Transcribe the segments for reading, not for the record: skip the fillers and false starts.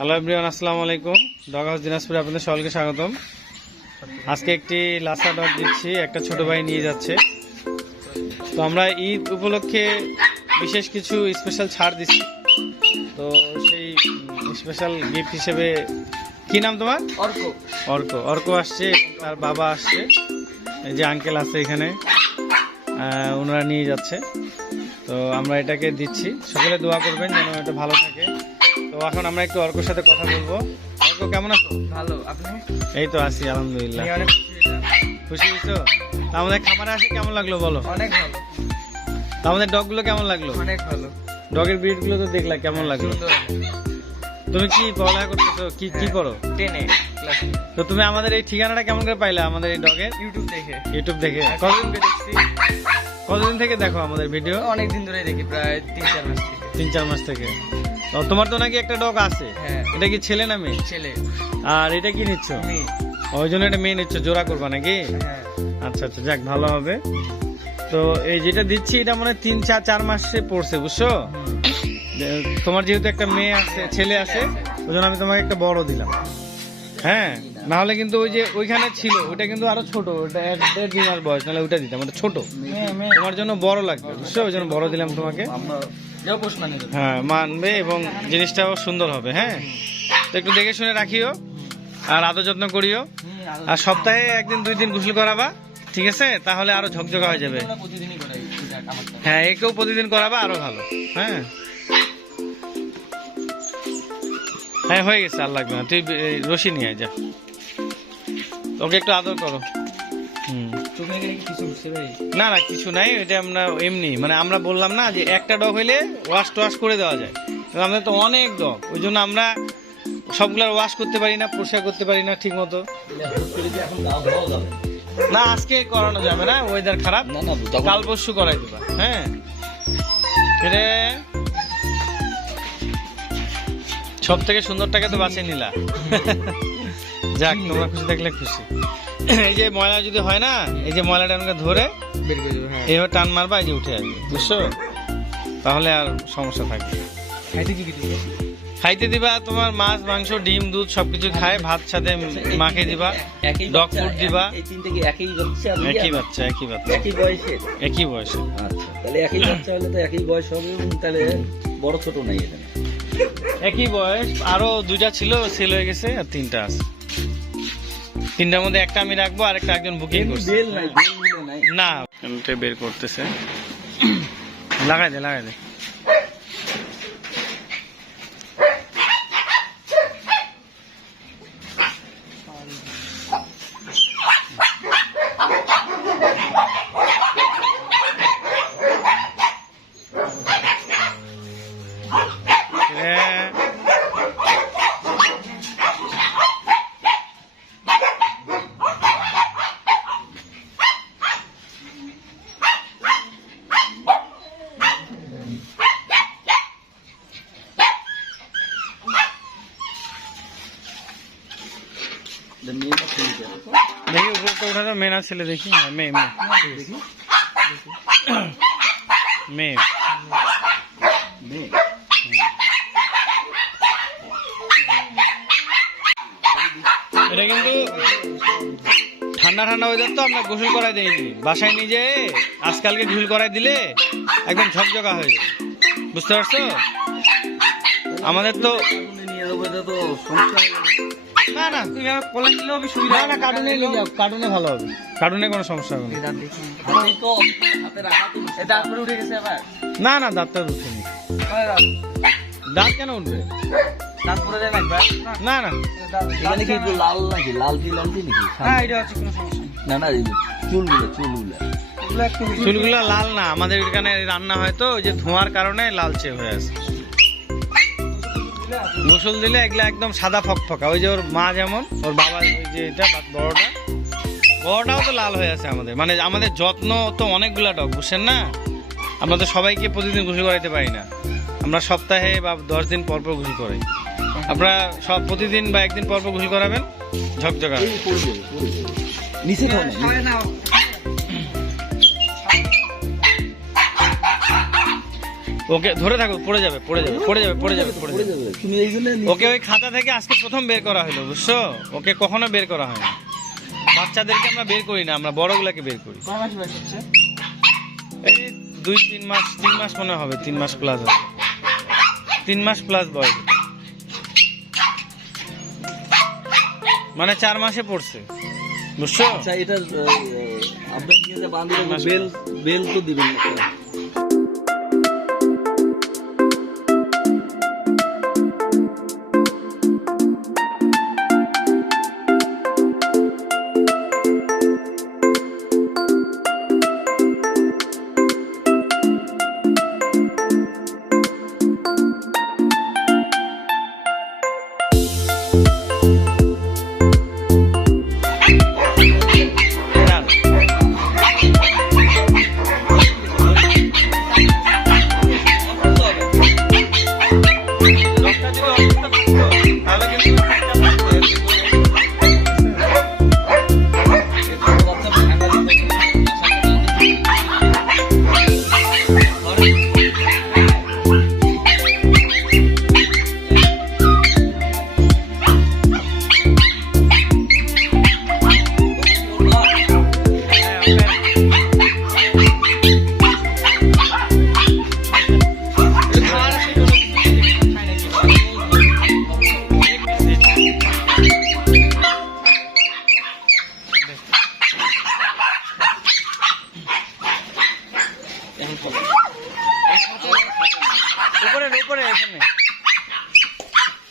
Hello everyone, আসসালামু আলাইকুম। Dog house দিনাজপুরে আপনাদের সকলকে স্বাগতম। আজকে একটি লাসা ডগ দিচ্ছি, একটা ছোট ভাই নিয়ে যাচ্ছে। তো আমরা ঈদ উপলক্ষে বিশেষ কিছু স্পেশাল ছাড় দিচ্ছি। তো সেই স্পেশাল গিফট হিসেবে কি নাম তোমার? অর্ক। অর্ক। অর্ক আসছে, তার বাবা আসছে, এই যে আঙ্কেল আছে এখানে, ওনারা নিয়ে যাচ্ছে। তো আমরা এটাকে দিচ্ছি, সকলে দোয়া করবেন যেন এটা ভালো থাকে। তো এখন আমরা একটু অর্কর সাথে কথা বলবো। অর্ক, কেমন আছো? ভালো, আপনি? এই তো আছি, আলহামদুলিল্লাহ। অনেক খুশি হয়েছো? তো আমাদের খামারে আসে কেমন লাগলো বলো? অনেক ভালো। তো আমাদের ডগ গুলো কেমন লাগলো? অনেক ভালো। ডগের ব্রিড গুলো তো দেখলা, কেমন লাগলো? তুমি কি পড়ালেখা করতেছো? কি করো? 10 ক্লাস। তো তুমি আমাদের এই ঠিকানাটা কেমন করে পাইলা? আমাদের এই ডগের ইউটিউব দেখে। ইউটিউব দেখে? দেখছি। কতদিন থেকে দেখো আমাদের ভিডিও? অনেক দিন ধরে দেখি, প্রায় 3-4 মাস থেকে। 3-4 মাস থেকে। তো তোমার তো নাকি একটা ডগ আছে? হ্যাঁ। এটা কি ছেলে না মেয়ে? ছেলে। আর এটা কি নিচ্ছ? মেয়ে। ওই জন্য এটা মেয়ে নিচ্ছ, জোড়া করবা নাকি? হ্যাঁ। আচ্ছা আচ্ছা, যাক, ভালো হবে। তো এই যেটা দিচ্ছি এটা মানে 3-4 মাসে পড়ছে, বুঝছো? তোমার যেহেতু একটা মেয়ে আছে, ছেলে আছে, ওই জন্য আমি তোমাকে একটা বড় দিলাম। হ্যাঁ, না হলে কিন্তু ওই যে ওইখানে ছিল ওইটা কিন্তু আরো ছোট, ওটা 1.5-2 মাস বয়স, নাহলে ওইটা দিতাম, ওটা ছোট। তোমার জন্য বড় লাগবে, বুঝছো? ওই জন্য বড় দিলাম তোমাকে। হ্যাঁ, মানবে এবং জিনিসটাও সুন্দর হবে। হ্যাঁ, তো একটু দেখে শুনে রাখিও, আর আদর যত্ন করিও, আর সপ্তাহে 1-2 দিন গোসল করাবা, ঠিক আছে? তাহলে আরো ঝকঝকা হয়ে যাবে। হ্যাঁ, একেও প্রতিদিন করাবা, আরো ভালো। হ্যাঁ হ্যাঁ, হয়ে গেছে, আর লাগবে না। তুই রশি নিয়ে আয়, যা, ওকে একটু আদর করো। না না, কিছু নাই, এটা আমরা এমনি, মানে আমরা বললাম না যে একটা ডগ হইলে ওয়াশ টোয়াশ করে দেওয়া যায়। আমাদের তো অনেক ডগ, ওই জন্য আমরা সবগুলার ওয়াশ করতে পারি না, পরিষ্কার করতে পারি না ঠিক মতো। না, আজকে করানো যাবে না, ওয়েদার খারাপ, কাল পরশু করাই দেবা। হ্যাঁ, এটা সব থেকে সুন্দরটাকে তো বাঁচিয়ে নিলা। যাক, তোমরা খুশি থাকলে খুশি। এই যে ময়লা যদি হয় না, এই যে ময়লাটা আমাকে ধরে বের করে দেবো। হ্যাঁ। এইভাবে টান মারবা, এই যে উঠে আসবে, বুঝছো? তাহলে আর সমস্যা থাকবে। খাইতে কি দিবি? খাইতে দিবা তোমার মাছ, মাংস, ডিম, দুধ সবকিছু খায়, ভাত সাথে মাখে দিবা, ডগ ফুড দিবা। এই তিনটে কি একই বাচ্চা? একই বাচ্চা, একই বাচ্চা, একই বয়সে? একই বয়সে। আচ্ছা, তাহলে একই বাচ্চা হলে তো একই বয়স হবে, এবং তাহলে বড় ছোট নাই এখানে। একই বয়স, আরো 2টা ছিল, সেল হয়ে গেছে, আর 3টা আছে। 3টার মধ্যে একটা আমি রাখবো, আর একটা একজন বুকিং করছে। বেল নাই, বেল মিলে নাই। না, এটা বের করতেছে। লাগাই দে, লাগাই দে। মেয়েটা ছেলেটা। দেখি উপরে তো উঠা, মেয়ে না ছেলে? দেখি, মেয়ে, মেয়ে, দেখি মেয়ে। মেয়ে। এটা কিন্তু ঠান্ডা ঠান্ডা ওয়েদার, তো আমরা গোসল করাই দিইনি, বাসায় নিয়ে যেয়ে আজকালকে গোসল করাই দিলে একদম ঝকঝকা হয়ে যাবে, বুঝতে পারছো? আমাদের তো নিয়ে যাবো, এটা তো সমস্যা। না না, তুই কোলে নিলেও সুবিধা। না না, কার্টুনে নিয়ে যাও, কার্টুনে ভালো হবে, কার্টুনে কোনো সমস্যা হবে না। এই তো হাতে রাখা তো নিচে। তারপরে উঠে গেছে আবার। না না, দাঁতটা উঠেনি। দাঁত কেন উঠবে? তারপরে দেন একবার। না না, এখানে কি একটু লাল নাকি? লাল কি নাকি? হ্যাঁ, এটা হচ্ছে কোনো সমস্যা নেই। না না, এই যে চুলগুলো। এগুলো একটু চুলগুলো লাল না, আমাদের এখানে রান্না হয় তো, ওই যে ধোঁয়ার কারণে লালচে হয়ে আছে। গোসল দিলে এগুলা একদম সাদা ফকফকা, ওই যে ওর মা যেমন, ওর বাবা, ওই যে এটা বড়টাও তো লাল হয়ে আছে আমাদের। মানে আমাদের যত্ন তো অনেকগুলা ডগ, বুঝছেন না? আমরা তো সবাইকে প্রতিদিন গোসল করাইতে পারি না, আমরা সপ্তাহে বা 10 দিন পর পর গোসল করাই। আপনারা সব প্রতিদিন বা 1 দিন পর পর গোসল করাবেন, ঝকঝকা। নিচে না। ওকে ধরে থাকো, পড়ে যাবে পড়ে যাবে পড়ে যাবে পড়ে যাবে পড়ে পড়ে যাবে। যাবে তুমি এই জন্য ওকে ওই খাতা থেকে আজকে প্রথম বের করা হলো, বুঝছো? ওকে কখনো বের করা হয় না, বাচ্চাদেরকে আমরা বের করি না, আমরা বড়গুলাকে বের করি। কয় মাস বয়স হচ্ছে? এই 2-3 মাস, 3 মাস মনে হবে, 3 মাস প্লাস আছে, 3 মাস প্লাস বয়স, মানে 4 মাসে পড়ছে, বুঝছো? আচ্ছা এটা আপনার নিয়ে যে বান্ধব বেল বেল তো দিবেন একটা।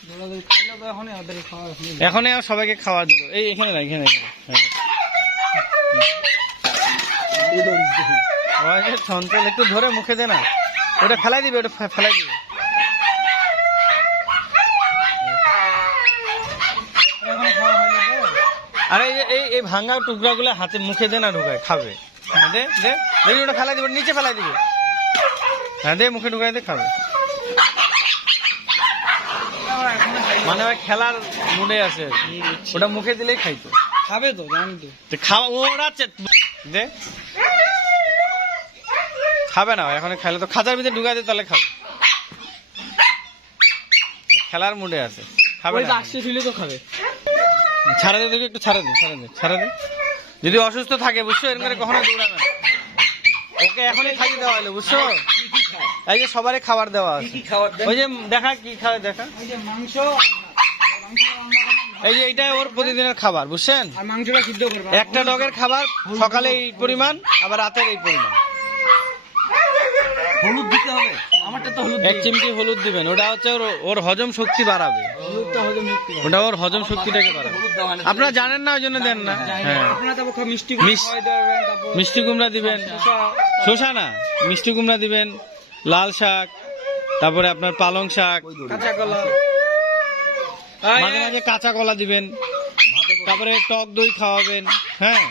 দৌড়াদৌড়ি খাইলেও তো এখনই ওদের খাওয়া এখনই। এখন সবাইকে খাওয়া দিল, এই এখানে না, এখানে সন্তান একটু ধরে মুখে দে না, ওটা ফেলাই দিবে, ওটা ফেলাই দিবে। এখনো খাওয়া হয়নি তো? আরে এই ভাঙা টুকরা গুলো হাতে মুখে দে না, ঢুকায় খাবে, দে দে দেখি, ওটা ফেলাই দিবে, নিচে ফেলাই দিবে, হ্যাঁ দে, মুখে ঢুকাই দে, খাবে। মানে ওই খেলার মুডে আছে, ওটা মুখে দিলেই খাইতো, খাবে তো, জানি তো। তো খাওয়া ওরা দে, খাবে না এখন, খাইলে তো খাঁচার ভিতরে ঢুকাই দে, তাহলে খাবে, খেলার মুডে আছে, খাবে ওই না। বাক্সে ফেলে তো খাবে। ছাড়া দে দেখি, একটু ছাড়া দে, ছাড়া দে, ছাড়া দে, যদি অসুস্থ থাকে, বুঝছো? এর করে কখনো দৌড়াবে না, ওকে এখনই খাইয়ে দেওয়া হলো, বুঝছো? কি কি খায় এই যে সবারই খাবার দেওয়া কি আছে, কি খাবার দেন? ওই যে দেখা কি খাবে দেখা, ওই যে মাংস এই যে এইটাই ওর প্রতিদিনের খাবার, বুঝছেন? আর মাংসটা সিদ্ধ করবে। একটা ডগের খাবার সকালে এই পরিমাণ, আবার রাতের এই পরিমাণ। হলুদ দিতে হবে? আমারটা তো হলুদ 1 চিমটি হলুদ দিবেন, ওটা হচ্ছে ওর হজম শক্তি বাড়াবে, হলুদটা হজম মুক্তি হবে। ওটা ওর হজম শক্তিটাকে বাড়াবে। হলুদ দেওয়া হয় না। আপনারা জানেন না, ওই জন্য দেন না। হ্যাঁ, আপনারা তারপর মিষ্টি কুমড়া খাওয়াই দেবেন, তারপর মিষ্টি কুমড়া দিবেন, শসা, শসা না, মিষ্টি কুমড়া দিবেন, লাল শাক, তারপরে আপনার পালং শাক, কাঁচা কলা, মাঝে মাঝে কাঁচা কলা দিবেন, তারপরে টক দই খাওয়াবেন। হ্যাঁ,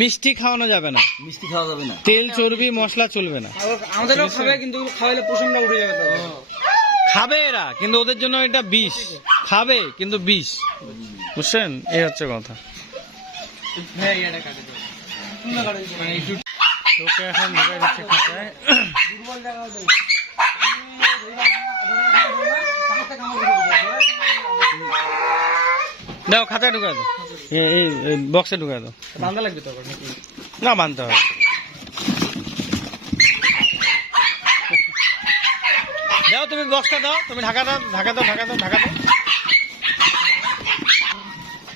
মিষ্টি খাওয়ানো যাবে না, মিষ্টি খাওয়া যাবে না। তেল চর্বি মশলা চলবে না। আমাদেরও খাবে, কিন্তু খাওয়াইলে পোষণটা উঠে যাবে তখন। খাবে এরা, কিন্তু ওদের জন্য এটা বিষ, খাবে কিন্তু বিষ, বুঝছেন? এই হচ্ছে কথা। হ্যাঁ, এটা কাটে দাও। সুন্দর কাটে দিতে পারে, একটু তোকে এখন ঢুকাই দিচ্ছে খাঁচায়। দুর্বল জায়গা হবে। দাও, খাঁচায় ঢুকাই দাও, এই বক্সে ঢুকাই দাও। বান্ধা লাগবে তখন নাকি? না, বানতে হবে। দাও তুমি বক্সটা দাও, তুমি ঢাকা দাও, ঢাকা দাও, ঢাকা দাও, ঢাকা দাও।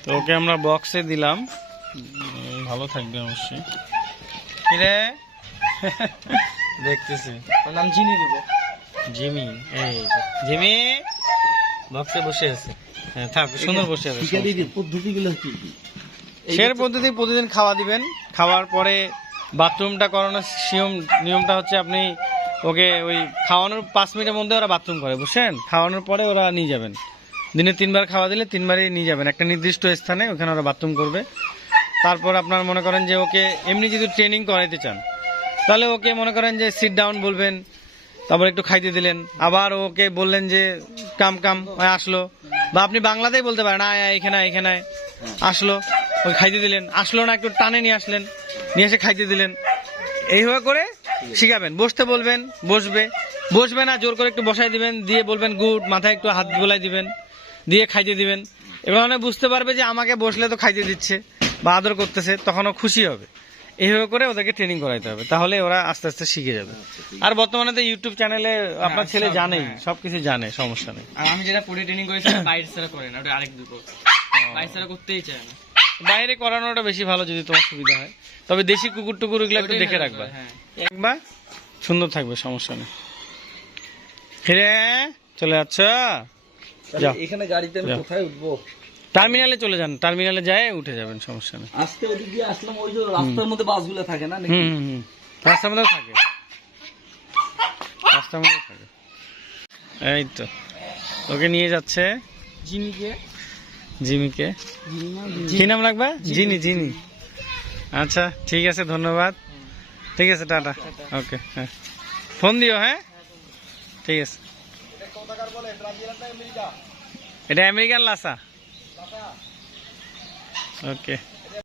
তো ওকে আমরা বক্সে দিলাম, ভালো থাকবে অবশ্যই। কিরে দেখতেছি, ওর নাম চিনি দিব। জিমি, এই যে জিমি বক্সে বসে আছে। হ্যাঁ, থাক, সুন্দর বসে আছে। টিকাদির পদ্ধতিগুলো কি কি? সের পদ্ধতি প্রতিদিন খাওয়া দিবেন, খাওয়ার পরে বাথরুমটা করানোর নিয়মটা হচ্ছে আপনি ওকে ওই খাওয়ানোর 5 মিনিটের মধ্যে ওরা বাথরুম করে, বুঝছেন? খাওয়ানোর পরে ওরা নিয়ে যাবেন, দিনে 3 বার খাওয়া দিলে 3 বারই নিয়ে যাবেন একটা নির্দিষ্ট স্থানে, ওখানে ওরা বাথরুম করবে। তারপর আপনার মনে করেন যে ওকে এমনি যদি ট্রেনিং করাইতে চান, তাহলে ওকে মনে করেন যে সিট ডাউন বলবেন, তারপর একটু খাইতে দিলেন, আবার ওকে বললেন যে কাম কাম, আসলো, বা আপনি বাংলাতেই বলতে পারেন আয় আয়, এখানে এখানে আসলো, ওই খাইতে দিলেন, আসলো না, একটু টানে নিয়ে আসলেন, নিয়ে এসে খাইতে দিলেন। এইভাবে করে শিখাবেন, বসতে বলবেন, বসবে, বসবে না, জোর করে একটু বসাই দিবেন, দিয়ে বলবেন গুড, মাথায় একটু হাত গোলাই দিবেন, দিয়ে খাইতে দিবেন। এবার মানে বুঝতে পারবে যে আমাকে বসলে তো খাইতে দিচ্ছে বা আদর করতেছে, তখনও খুশি হবে। এইভাবে করে ওদেরকে ট্রেনিং করাইতে হবে, তাহলে ওরা আস্তে আস্তে শিখে যাবে। আর বর্তমানে তো ইউটিউব চ্যানেলে আপনার ছেলে সব, জানেই, হ্যাঁ। সবকিছু জানে, সমস্যা নেই। আর আমি যেটা পড়ে ট্রেনিং করেছি বাইরে ছাড়া করে না, ওটা আরেক দুটো বাইরে ছাড়া করতেই চায় না। বাইরে করানোটা বেশি ভালো যদি তোমার সুবিধা হয়। তবে দেশি কুকুর টুকুর এগুলো একটু ওটাই দেখে ভালো রাখবা, করে, হ্যাঁ। দেখবা সুন্দর থাকবে, সমস্যা নেই। ফিরে চলে যাচ্ছ, তাহলে যাও। এখানে গাড়িতে আমি যাও। কোথায় উঠবো? টার্মিনালে চলে যান, টার্মিনালে যায় উঠে যাবেন, সমস্যা নেই। আজকে ওদিক দিয়ে আসলাম, ওই যে রাস্তার মধ্যে বাসগুলো থাকে না নাকি? হুম, রাস্তার মধ্যেও থাকে, রাস্তার মধ্যেও থাকে। এই তো ওকে নিয়ে যাচ্ছে জিমিকে জিমিকে। কি নাম রাখবা? জিনি, জিনি। আচ্ছা ঠিক আছে, ধন্যবাদ। ঠিক আছে, টাটা। ওকে, হ্যাঁ ফোন দিও, হ্যাঁ ঠিক আছে। এটা আমেরিকান লাসা। ওকে।